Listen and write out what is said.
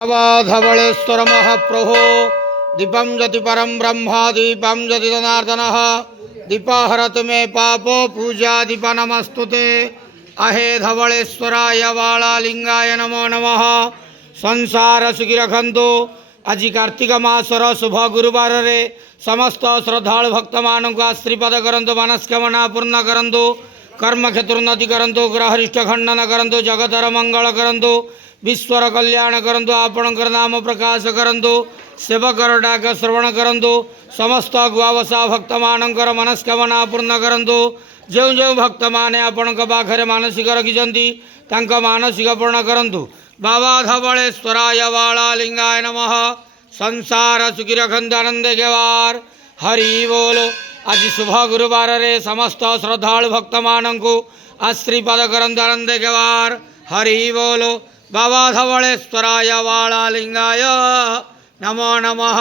धवलेश्वर महाप्रभो दीपं ज्योति परम ब्रह्म दीपं ज्योति जनार्दनः दीपहरत मे पापो पूजा दीप नमस्तुते अहे धवलेश्वराय वालालिंगाय नमो नमः। संसार सुखी रखंतु। आज कार्तिक मासर शुभ गुरुवार रे समस्त श्रद्धालु भक्त मानक आशीर्वाद करंतु, मनस्कामना पूर्ण करंतु, कर्म क्षेत्रोन्नति करंतु, ग्रहरिष्ट खंडन करंतु, जगतर मंगल करंतु, विश्वर कल्याण करंतु, आपणकर नाम प्रकाश करंतु, सेवकर डाक श्रवण करंतु, समस्त गुआवसा भक्त मानकर मनस्कामना पूर्ण करंतु। जो जो भक्त माने आपण पाखे मानसिक रखिंट तांक मानसिक पूर्ण करंतु। बाबा धवलेश्वराय वालालिंगाय नमः। संसार सुखी रखंतु, आनंद गेवार। हरि बोलो। आज शुभ गुरुवार रे समस्त श्रद्धालु भक्त मानू आशीर्वाद करंतु, आनंद गेवार। हरि बोलो। बाबा धवलेश्वराय वालालिंगाय नमो नमः।